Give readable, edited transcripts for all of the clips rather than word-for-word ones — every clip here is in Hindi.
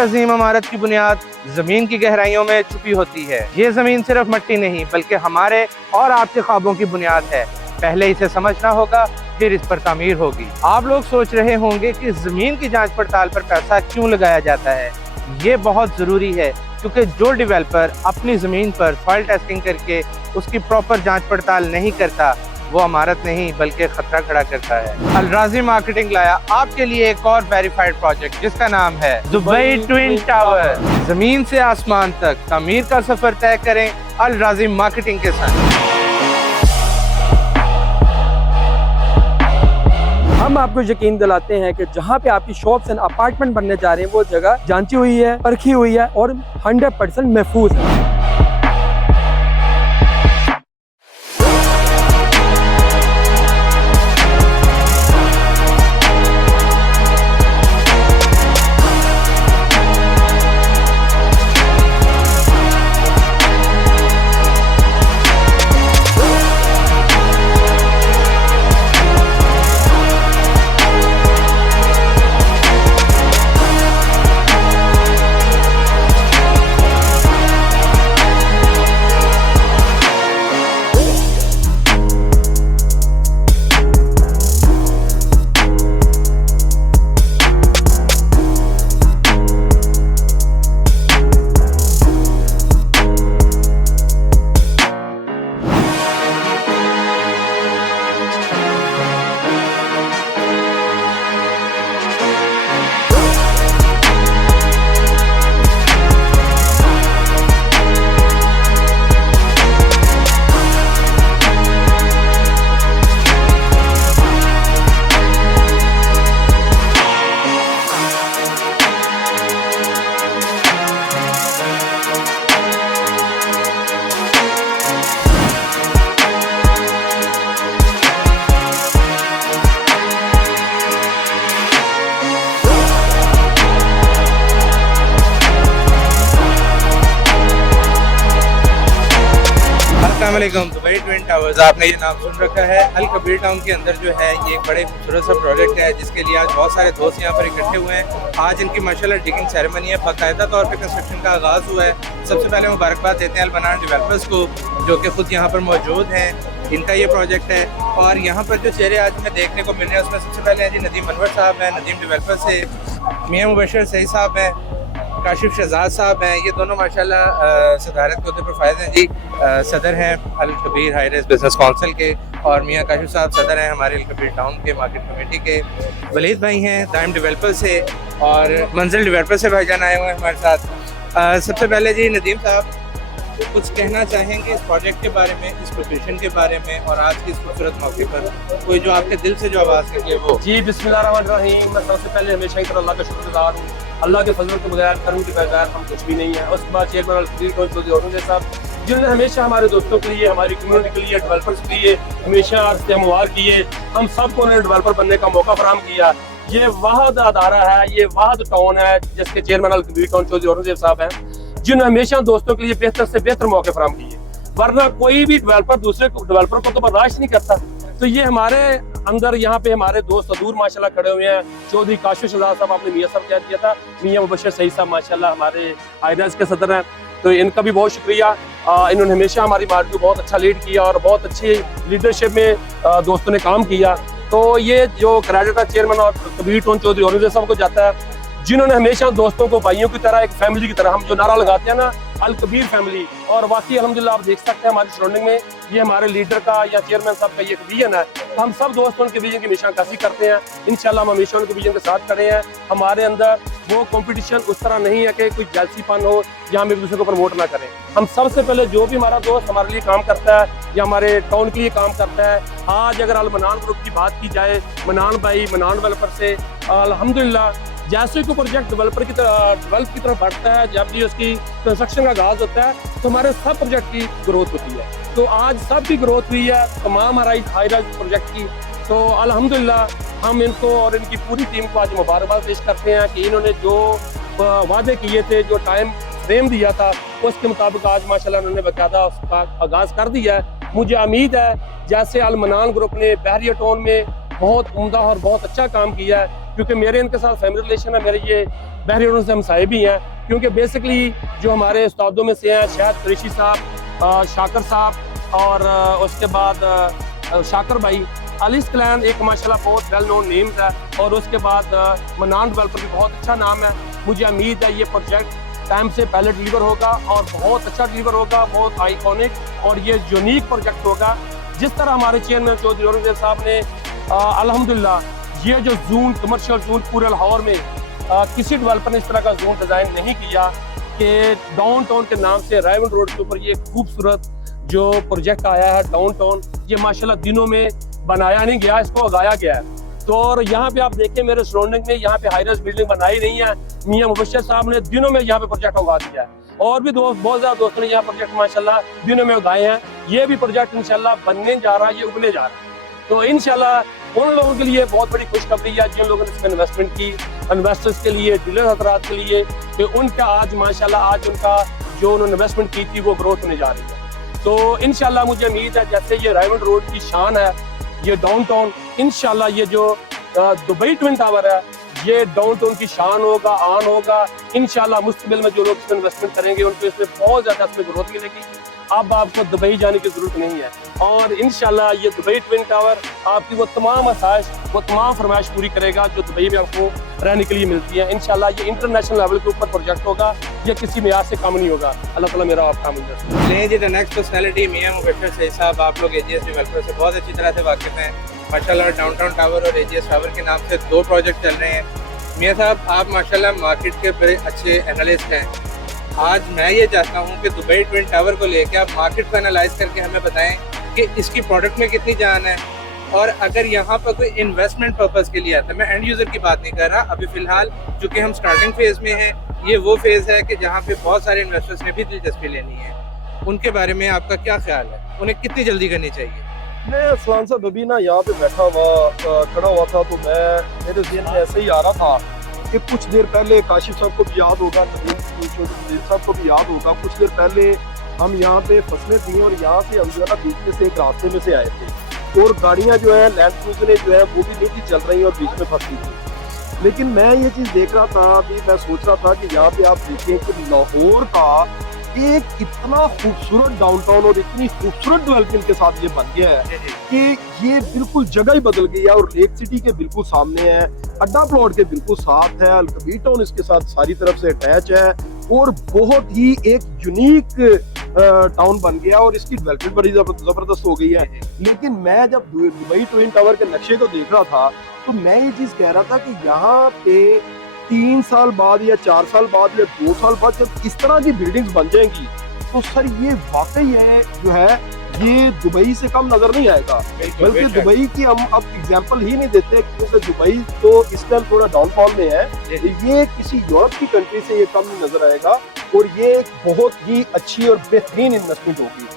अजीम इमारत की बुनियाद जमीन की गहराइयों में छुपी होती है। ये जमीन सिर्फ मिट्टी नहीं बल्कि हमारे और आपके ख्वाबों की बुनियाद है। पहले इसे समझना होगा, फिर इस पर तामीर होगी। आप लोग सोच रहे होंगे कि जमीन की जांच पड़ताल पर पैसा क्यों लगाया जाता है। ये बहुत जरूरी है क्योंकि जो डेवलपर अपनी जमीन पर सॉइल टेस्टिंग करके उसकी प्रॉपर जांच पड़ताल नहीं करता, वो इमारत नहीं बल्कि खतरा खड़ा करता है। अल राज़ी मार्केटिंग लाया आपके लिए एक और वेरीफाइड प्रोजेक्ट जिसका नाम है दुबई ट्विन टावर। जमीन से आसमान तक तामीर का सफर तय करें अल राज़ी मार्केटिंग के साथ। हम आपको यकीन दिलाते हैं कि जहां पे आपकी शॉप्स एंड अपार्टमेंट बनने जा रहे हैं वो जगह जांची हुई है, परखी हुई है और 100% महफूज है। दुबई ट्विन टावर्स, आपने ये नाम सुन रखा है। अल कबीर टाउन के अंदर जो है ये एक बड़े खूबसूरत सा प्रोजेक्ट है जिसके लिए आज बहुत सारे दोस्त यहाँ पर इकट्ठे हुए हैं। आज इनकी माशाल्लाह डिगिंग सेरेमनी है, बाकायदा तौर पे कंस्ट्रक्शन का आगाज़ हुआ है। सबसे पहले मुबारकबाद देते हैं अल मनान डेवलपर्स को जो कि खुद यहाँ पर मौजूद हैं। इनका ये प्रोजेक्ट है और यहाँ पर जो चेहरे आज हमें देखने को मिल रहे हैं उसमें सबसे पहले हैं जी नदीम अनवर साहब हैं, नदीम डेवलपर से, मियाँ मुबशर सही साहब हैं, काशिफ शहजाद साहब हैं। ये दोनों माशाल्लाह सदारत के पर फायद हैं जी। सदर हैं Al Kabir high rise business council के और मियाँ काशिफ साहब सदर हैं हमारे अल कबीर टाउन के मार्केट कमेटी के। वलीद भाई हैं दाइम डेवलपर से और मंजिल डेवलपर से भाईजान आए हुए हैं हमारे साथ। सबसे पहले जी नदीम साहब कुछ कहना चाहेंगे इस प्रोजेक्ट के बारे में, इस लोकेशन के बारे में और आज के इस खूबसूरत मौके पर कोई जो आपके दिल से जो आवाज़ निकले वो। जी बिस्मिल्लाहिर्रहमानिर्रहीम। मैं सबसे पहले हमेशा ही अल्लाह का शुक्रगुजार हूँ। अल्लाह के फजल के बगैर, कर्म के बगैर हम कुछ भी नहीं है। उसके बाद चेयरमैन अल कबीर काउंसिल साहब जिन्होंने हमेशा हमारे दोस्तों के लिए, हमारी कम्युनिटी के लिए, डेवलपर्स के लिए हमेशा इस्तेमाल किए। हम सबको उन्होंने डेवलपर बनने का मौका फराहम किया। ये वाहद अदारा है, ये वाहद टाउन है जिसके चेयरमैन अल कबीर काउंसिल साहब हैं जिन्होंने हमेशा दोस्तों के लिए बेहतर से बेहतर मौके फराहम किए। वरना कोई भी डेवलपर दूसरे डेवलपर को तो बर्दाश्त नहीं करता। तो ये हमारे अंदर यहाँ पे हमारे दोस्त अदूर माशाल्लाह खड़े हुए हैं। चौधरी काशिफ शहजाद साहब, आपने मियाँ साहब कह दिया था, मियाँ मुबशर सही साहब माशाल्लाह हमारे आईराज के सदर हैं, तो इनका भी बहुत शुक्रिया। इन्होंने हमेशा हमारी मार्केट को बहुत अच्छा लीड किया और बहुत अच्छी लीडरशिप में दोस्तों ने काम किया। तो ये जो क्रेडिट है चेयरमैन और कबीर टाउन चौधरी औरंगजेब साहब को जाता है जिन्होंने हमेशा दोस्तों को भाइयों की तरह, एक फैमिली की तरह, हम जो नारा लगाते हैं ना अल कबीर फैमिली, और वाकई अल्हम्दुलिल्लाह आप देख सकते हैं हमारी सराउंडिंग में ये हमारे लीडर का या चेयरमैन साहब का ये एक विजन है। तो हम सब दोस्त उनके विजन की निशानकशी करते हैं। इंशाल्लाह हम हमेशा उनके विजन के साथ खड़े हैं। हमारे अंदर वो कंपटीशन उस तरह नहीं है कि कोई जैलसीपन हो या हम एक दूसरे को प्रमोट ना करें। हम सबसे पहले जो भी हमारा दोस्त हमारे लिए काम करता है या हमारे टाउन के लिए काम करता है, आज अगर अल मनान ग्रुप की बात की जाए, मनान भाई मनान डेवलपर से अल्हम्दुलिल्लाह जैसे कोई प्रोजेक्ट डेवलपर की तरफ बढ़ता है, जब भी उसकी कंस्ट्रक्शन का आगाज होता है तो हमारे सब प्रोजेक्ट की ग्रोथ होती है। तो आज सब की ग्रोथ हुई है तमाम हाई राइज प्रोजेक्ट की। तो अल्हम्दुलिल्लाह हम इनको और इनकी पूरी टीम को आज मुबारकबाद पेश करते हैं कि इन्होंने जो वादे किए थे, जो टाइम फ्रेम दिया था, उसके मुताबिक आज माशाल्लाह उन्होंने बाकायदा उसका आगाज कर दिया है। मुझे उम्मीद है जैसे अल मनान ग्रुप ने बहरिया टाउन में बहुत उम्दा और बहुत अच्छा काम किया है, क्योंकि मेरे इनके साथ फैमिली रिलेशन है, मेरे ये बहरीन से हमसाए भी हैं, क्योंकि बेसिकली जो हमारे उस्तादों में से हैं शायद कुरैशी साहब, शाकर साहब और उसके बाद शाकर भाई, अलीस क्लैन एक माशाल्लाह बहुत वेल नोन नेम्स है, और उसके बाद मनान डेवलपर भी बहुत अच्छा नाम है। मुझे उम्मीद है ये प्रोजेक्ट टाइम से पहले डिलीवर होगा और बहुत अच्छा डिलीवर होगा, बहुत आइकॉनिक और ये यूनिक प्रोजेक्ट होगा। जिस तरह हमारे चेयरमैन चौधरी औरंगजेब साहब ने अल्हम्दुलिल्लाह ये जो जोन, कमर्शियल जोन पूरे लाहौर में किसी डेवलपर ने इस तरह का जोन डिज़ाइन नहीं किया कि डाउनटाउन के नाम से रायवन रोड के ऊपर ये खूबसूरत जो प्रोजेक्ट आया है डाउनटाउन, ये माशाल्लाह दिनों में बनाया नहीं गया, इसको उगाया गया है। तो और यहाँ पे आप देखें मेरे सराउंडिंग में यहाँ पे हाईराइज बिल्डिंग बनाई नहीं है, मियां मुबश्शिर साहब ने दिनों में यहाँ पे प्रोजेक्ट उगा दिया है, और भी दोस्त बहुत ज्यादा दोस्तों ने यहाँ प्रोजेक्ट माशाल्लाह दिनों में उगाए हैं। ये भी प्रोजेक्ट इंशाल्लाह बनने जा रहा है, ये उगने जा रहा है। तो इंशाल्लाह उन लोगों के लिए बहुत बड़ी खुशखबरी है जिन लोगों ने इसमें इन्वेस्टमेंट की, इन्वेस्टर्स के लिए, डीलर हजरात के लिए, कि उनका आज माशाल्लाह आज उनका जो उन्होंने इन्वेस्टमेंट की थी वो ग्रोथ होने जा रही है। तो इंशाल्लाह मुझे उम्मीद है जैसे ये रायमंड रोड की शान है ये डाउनटाउन, इंशाल्लाह ये जो दुबई ट्विन टावर है ये डाउनटाउन की शान होगा, आन होगा। इंशाल्लाह मुस्तकबिल में जो लोग इसमें इन्वेस्टमेंट करेंगे उनको इसमें बहुत ज्यादा इसमें ग्रोथ मिलेगी। अब आपको दुबई जाने की जरूरत नहीं है, और इंशाल्लाह ये दुबई ट्विन टावर आपकी वो तमाम आसाइश, वो तमाम फरमाइश पूरी करेगा जो दुबई में आपको रहने के लिए मिलती है। इंशाल्लाह ये इंटरनेशनल लेवल के ऊपर प्रोजेक्ट होगा, ये किसी मियार से कम नहीं होगा। अल्लाह ताला मेरा आपका मंजूर। चलिए जी, द नेक्स्ट पर्सनैलिटी मियां मुबश्शिर सईद साहब, आप लोग एजीएस डेवलपर से बहुत अच्छी तरह से वाकिफ हैं माशाल्लाह। डाउनटाउन टावर और एजीएस टावर के नाम से 2 प्रोजेक्ट चल रहे हैं। मियां साहब, आप माशाल्लाह मार्केट के बड़े अच्छे एनालिस्ट हैं। आज मैं ये चाहता हूँ कि दुबई ट्विन टावर को लेकर आप मार्केट को एनालाइज करके हमें बताएं कि इसकी प्रोडक्ट में कितनी जान है, और अगर यहाँ पर कोई इन्वेस्टमेंट पर्पज़ के लिए आता है, मैं एंड यूज़र की बात नहीं कर रहा अभी फ़िलहाल, चूँकि हम स्टार्टिंग फेज़ में हैं, ये वो फेज़ है कि जहाँ पे बहुत सारे इन्वेस्टर्स ने भी दिलचस्पी लेनी है, उनके बारे में आपका क्या ख्याल है, उन्हें कितनी जल्दी करनी चाहिए? मैं असलान साहब अभी ना यहाँ पे बैठा हुआ खड़ा हुआ था, तो मेरे ज़हन में ऐसे ही आ रहा था कि कुछ देर पहले काशिफ साहब को भी याद होगा, नदीम साहब को भी याद होगा, कुछ देर पहले हम यहाँ पे फसलें थी और यहाँ से हम जो है ना बीच में से एक रास्ते में से आए थे, और गाड़ियाँ जो है लैंड क्रूजरें जो है वो भी नहीं थी चल रही और बीच में फंसी थी। लेकिन मैं ये चीज़ देख रहा था, अभी मैं सोच रहा था कि यहाँ पे आप देखें कि लाहौर का एक इतना खूबसूरत डाउनटाउन और इतनी खूबसूरत डेवलपमेंट के साथ ये बन गया है कि ये बिल्कुल जगह ही बदल गई है, और लेक सिटी के बिल्कुल सामने है, अड्डा प्लॉट के बिल्कुल साथ है, अल-कबीर टाउन इसके साथ सारी तरफ से अटैच है, और बहुत ही एक यूनिक टाउन बन गया, और इसकी डेवलपमेंट बड़ी जबरदस्त हो गई है। लेकिन मैं जब दुबई ट्विन टावर के नक्शे को देख रहा था तो मैं ये चीज कह रहा था कि यहाँ पे 3 साल बाद या 4 साल बाद या 2 साल बाद जब इस तरह की बिल्डिंग्स बन जाएंगी तो सर ये वाकई है जो है ये दुबई से कम नजर नहीं आएगा। बल्कि दुबई की हम अब एग्जांपल ही नहीं देते, क्योंकि दुबई तो इस टाइम थोड़ा डाउनफॉल में है, ये किसी यूरोप की कंट्री से ये कम नहीं नजर आएगा, और ये एक बहुत ही अच्छी और बेहतरीन इन्वेस्टमेंट होगी।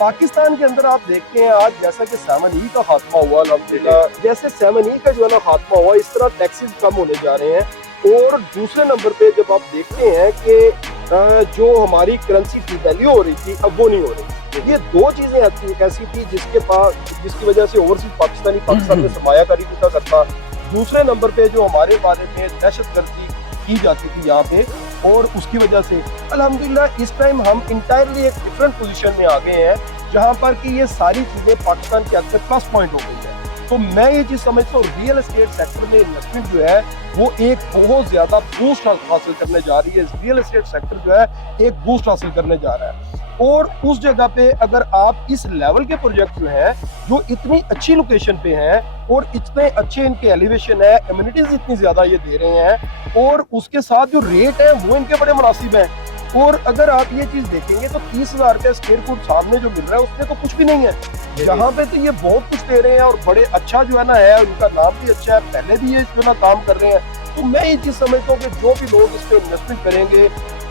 पाकिस्तान के अंदर आप देखते हैं आज जैसा कि 7E का खात्मा हुआ, अल्हम्दुलिल्लाह जैसे 7E का जो है ना खात्मा हुआ, इस तरह टैक्सेस कम होने जा रहे हैं। और दूसरे नंबर पे जब आप देखते हैं कि जो हमारी करेंसी की वैल्यू हो रही थी अब वो नहीं हो रही, ये 2 चीजें ऐसी थी जिसकी वजह से ओवरसीज पाकिस्तान में सरमायाकारी का करता। दूसरे नंबर पे जो हमारे बारे में दहशतगर्दी की जाती थी यहाँ पे, और उसकी वजह से अल्हम्दुलिल्लाह इस टाइम हम इंटायरली एक डिफरेंट पोजीशन में आ गए हैं, जहाँ पर कि ये सारी चीजें पाकिस्तान के अंदर प्लस पॉइंट हो गई है। तो मैं ये चीज समझता हूँ रियल एस्टेट सेक्टर में इन्वेस्टमेंट जो है वो एक बहुत ज्यादा बूस्ट हासिल करने जा रही है। रियल एस्टेट सेक्टर जो है एक बूस्ट हासिल करने जा रहा है, और उस जगह पे अगर आप इस लेवल के प्रोजेक्ट जो हैं जो इतनी अच्छी लोकेशन पे हैं और इतने अच्छे इनके एलिवेशन है, एमिनिटीज इतनी ज्यादा ये दे रहे हैं, और उसके साथ जो रेट है वो इनके बड़े मुनासिब हैं। और अगर आप ये चीज देखेंगे तो 30,000 रुपया स्क्वायर फुट सामने जो मिल रहा है उसमें तो कुछ भी नहीं है, जहाँ पे तो ये बहुत कुछ दे रहे हैं, और बड़े अच्छा जो है ना है, उनका नाम भी अच्छा है, पहले भी ये जो ना काम कर रहे हैं। तो मैं ये चीज समझता हूँ कि जो भी लोग इस पे इन्वेस्टमेंट करेंगे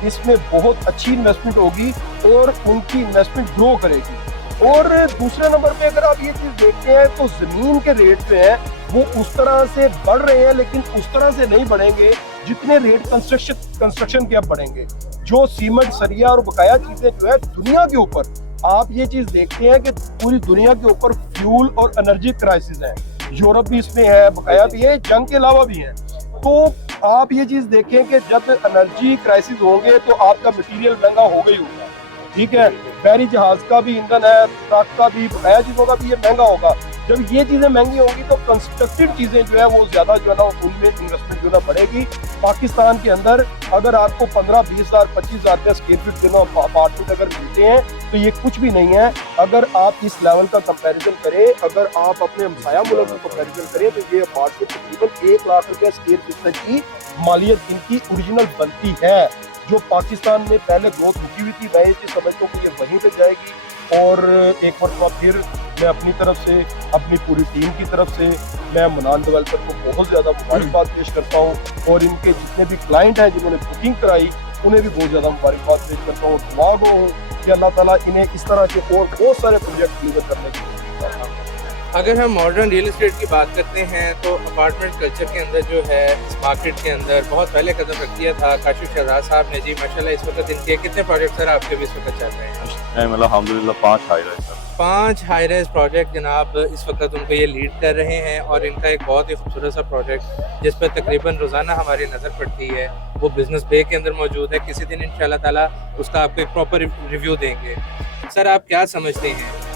इसमें बहुत अच्छी इन्वेस्टमेंट होगी और उनकी इन्वेस्टमेंट ग्रो करेगी। और दूसरे नंबर पे अगर आप ये चीज देखते हैं तो जमीन के रेट जो है वो उस तरह से बढ़ रहे हैं, लेकिन उस तरह से नहीं बढ़ेंगे जितने रेट कंस्ट्रक्शन के अब बढ़ेंगे। जो सीमेंट, सरिया और बकाया चीजें जो है दुनिया के ऊपर आप ये चीज देखते हैं कि पूरी दुनिया के ऊपर फ्यूल और एनर्जी क्राइसिस है, यूरोप भी इसमें है, बकाया भी है, जंग के अलावा भी है। तो आप ये चीज देखें कि जब एनर्जी क्राइसिस होंगे तो आपका मटेरियल महंगा होगा ही होगा, ठीक है। बहरी जहाज का भी ईंधन है, ट्रक का भी, बकाया चीजों का भी ये महंगा होगा। जब ये चीजें महंगी होंगी तो कंस्ट्रक्टेड चीजें जो है वो ज्यादा जो है ना उनमें इन्वेस्टमेंट जो है बढ़ेगी। पाकिस्तान के अंदर अगर आपको 15-20 हज़ार 25 हज़ार रुपया स्क्वायर फीट जो ना अपार्टमेंट अगर मिलते हैं तो ये कुछ भी नहीं है। अगर आप इस लेवल का कंपैरिजन करें, अगर आप अपने हमसाया मुल्क में कंपैरिजन करें तो ये अपार्टमेंट तकरीबन 1 लाख रुपया स्क्वायर फीट तक की मालियत इनकी ओरिजिनल बनती है। जो पाकिस्तान में पहले ग्रोथ रुकी हुई थी, मैं ये चीज समझता हूँ कि ये वहीं पे जाएगी। और एक मरतबा फिर मैं अपनी तरफ से, अपनी पूरी टीम की तरफ से मैं मनान डेवलपर को बहुत ज़्यादा मुबारकबाद पेश करता हूँ और इनके जितने भी क्लाइंट हैं जिन्होंने बुकिंग कराई उन्हें भी बहुत ज़्यादा मुबारकबाद पेश करता हूँ। दुआ गो हूँ कि अल्लाह ताला इन्हें इस तरह के और बहुत सारे प्रोजेक्ट डिलीवर करने की कोशिश करता है। अगर हम मॉडर्न रियल एस्टेट की बात करते हैं तो अपार्टमेंट कल्चर के अंदर जो है इस मार्केट के अंदर बहुत पहले कदम रख दिया था काशिफ शहजाद साहब ने जी। माशाल्लाह इस वक्त इनके कितने प्रोजेक्ट सर आपके भी इस वक्त चल रहे हैं? अल्हम्दुलिल्लाह 5 high rise sir. 5 high rise project जनाब इस वक्त उनको ये लीड कर रहे हैं और इनका एक बहुत ही खूबसूरत सा प्रोजेक्ट जिस पर तकरीबन रोज़ाना हमारी नज़र पड़ती है वो बिजनेस बे के अंदर मौजूद है। किसी दिन इंशाल्लाह ताला उसका आपको एक प्रॉपर रिव्यू देंगे। सर आप क्या समझते हैं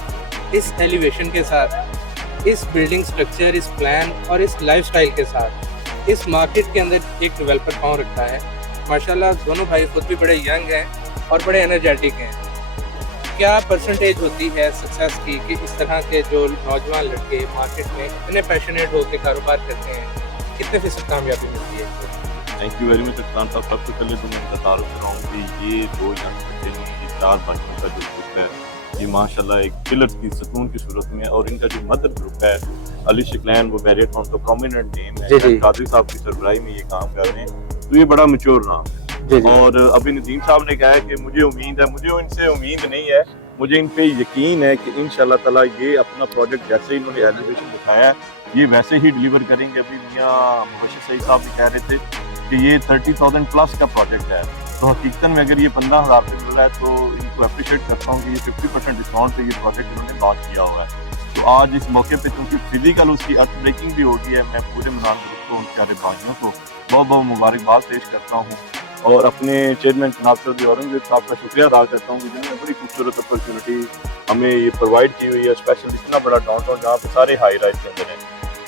इस एलिवेशन के साथ, इस बिल्डिंग स्ट्रक्चर, इस प्लान और इस लाइफस्टाइल के साथ इस मार्केट के अंदर एक डेवलपर पाँव रखता है? माशाल्लाह दोनों भाई खुद भी बड़े यंग हैं और बड़े एनर्जेटिक हैं। क्या परसेंटेज होती है सक्सेस की कि इस तरह के जो नौजवान लड़के मार्केट में इतने पैशनेट होकर कारोबार करते हैं, कितने फीसद कामयाबी मिलती है? Thank you very much Afsan साहब। सबसे पहले तो मैं बता रहा हूँ कि ये 2 यंग बच्चे हैं, ये 4 बच्चों का जो ग्रुप है ये माशाल्लाह एक पिलर की सुकून की सूरत में, और इनका जो मदर ग्रुप है अली शिकलैन वो मैरियट टाउन का प्रोमिनेंट नेम है, कादरी साहब की सरबराही में ये काम कर रहे हैं। तो ये बड़ा मैच्योर नाम है। और अभी नदीम साहब ने कहा है कि मुझे उम्मीद है, मुझे इनसे उम्मीद नहीं है, मुझे इन पे यकीन है कि इंशाल्लाह ताला ये अपना प्रोजेक्ट जैसे इन्होंने एलिवेशन दिखाया है ये वैसे ही डिलीवर करेंगे। अभी मियां मुबशिर सईद साहब भी कह रहे थे कि ये 30,000 प्लस का प्रोजेक्ट है, तो हकीकत में अगर ये 15,000 पे मिल रहा है तो इनको अप्रिशिएट करता हूँ कि ये 50% डिस्काउंट पे ये प्रोजेक्ट इन्होंने लॉन्च किया हुआ है। तो आज इस मौके पे क्योंकि फिजिकल उसकी अर्थ ब्रेकिंग भी होगी है, मैं पूरे मनान ग्रुप को, उनके सारे भाइयों को बहुत बहुत मुबारकबाद पेश करता हूँ और अपने चेयरमैन जनाब चौधरी औरंगजेब साहब का शुक्रिया अदा करता हूँ कि जिन्होंने बड़ी खूबसूरत अपॉर्चुनिटी हमें ये प्रोवाइड की हुई है, स्पेशल इतना बड़ा डाउनटाउन जहाँ पे सारे हाई राइज के अंदर हैं।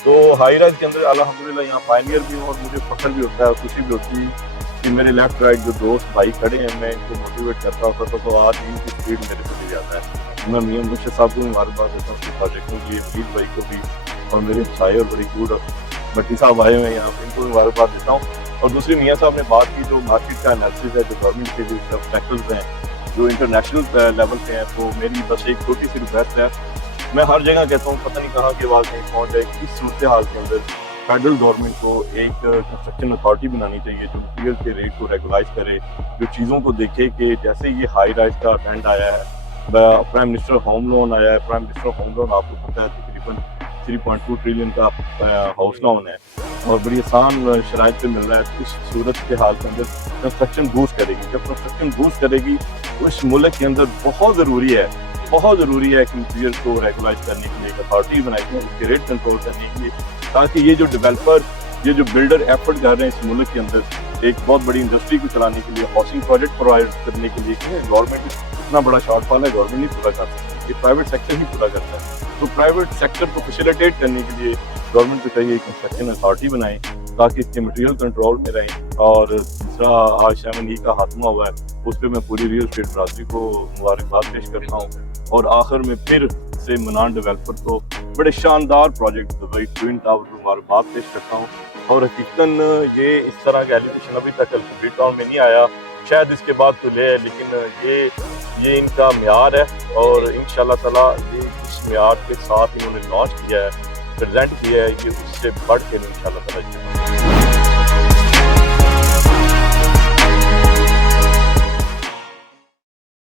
तो हाई राइज के अंदर अल्हम्दुलिल्लाह यहाँ पायनियर भी हूँ और मुझे फख्र भी होता है और खुशी भी होती है कि मेरे लेफ्ट राइट जो दोस्त भाई खड़े हैं मैं इनको मोटिवेट करता होता तो आज इनकी स्पीड मेरे से जाता है। मैं मियां मुबशिर साहब को मुबारकबाद देता हूँ कि प्रोजेक्टों के लिए, वहीद भाई को भी और मेरे भाई और बड़ी गुड भट्टी साहब आए हुए हैं यहाँ पे, इनको मुबारकबाद देता हूँ। और दूसरी मियाँ साहब ने बात की जो मार्केट का एनालिसिस है, जो गवर्नमेंट के जो फैक्टर्स हैं जो इंटरनेशनल लेवल पे हैं, तो मेरी बस एक छोटी सी रिक्वेस्ट है। मैं हर जगह कहता हूँ पता नहीं कहाँ की आवाज़ नहीं पहुँच जाएगी। इस सूरत हाल के अंदर फेडरल गवर्नमेंट को एक कंस्ट्रक्शन अथॉरिटी बनानी चाहिए जो मटीरियल के रेट को रेगुलाइज करे, जो चीज़ों को देखे कि जैसे ये हाई राइज का ट्रेंड आया है, प्राइम मिनिस्टर होम लोन आया है। प्राइम मिनिस्टर होम लोन आपको पता है तकरीबन 3.2 ट्रिलियन का हाउस लोन है और बड़ी आसान शराइत पे मिल रहा है। तो इस सूरत के हाल के अंदर कंस्ट्रक्शन बूस्ट करेगी। जब कंस्ट्रक्शन बूस्ट करेगी तो इस मुल्क के अंदर बहुत ज़रूरी है कि मटीरियल को रेगुलाइज करने के लिए एक अथॉरिटी बनाई जाए, उसके रेट कंट्रोल करने के लिए, ताकि ये जो डेवलपर, ये जो बिल्डर एफर्ट कर रहे हैं इस मुल्क के अंदर एक बहुत बड़ी इंडस्ट्री को चलाने के लिए, हाउसिंग प्रोजेक्ट प्रोवाइड करने के लिए, गवर्नमेंट इतना बड़ा शॉर्टफॉल है, गवर्नमेंट नहीं पूरा कर सकती, ये प्राइवेट सेक्टर ही पूरा करता है। तो प्राइवेट सेक्टर को फैसिलिटेट करने के लिए गवर्नमेंट को चाहिए कंस्ट्रक्शन अथॉरिटी बनाए ताकि इसके मटेरियल कंट्रोल में रहें। और दूसरा आज 7E का खात्मा हुआ है, उस पर मैं पूरी रियल एस्टेट बरादरी को मुबारकबाद पेश करता हूँ। और आखिर में फिर से मनान डेवलपर को बड़े शानदार प्रोजेक्ट दुबई ट्विन टावर को मुबारकबाद पेश करता हूँ। और हकीकतन ये इस तरह का एलिवेशन अभी तक अल-कबीर टाउन में नहीं आया, शायद इसके बाद तो ले, लेकिन ये इनका म्यार है और इंशाल्लाह ताला ये इस म्यार के साथ इन्होंने लॉन्च किया है, प्रेजेंट किया है, ये उससे बढ़ के इंशाल्लाह ताला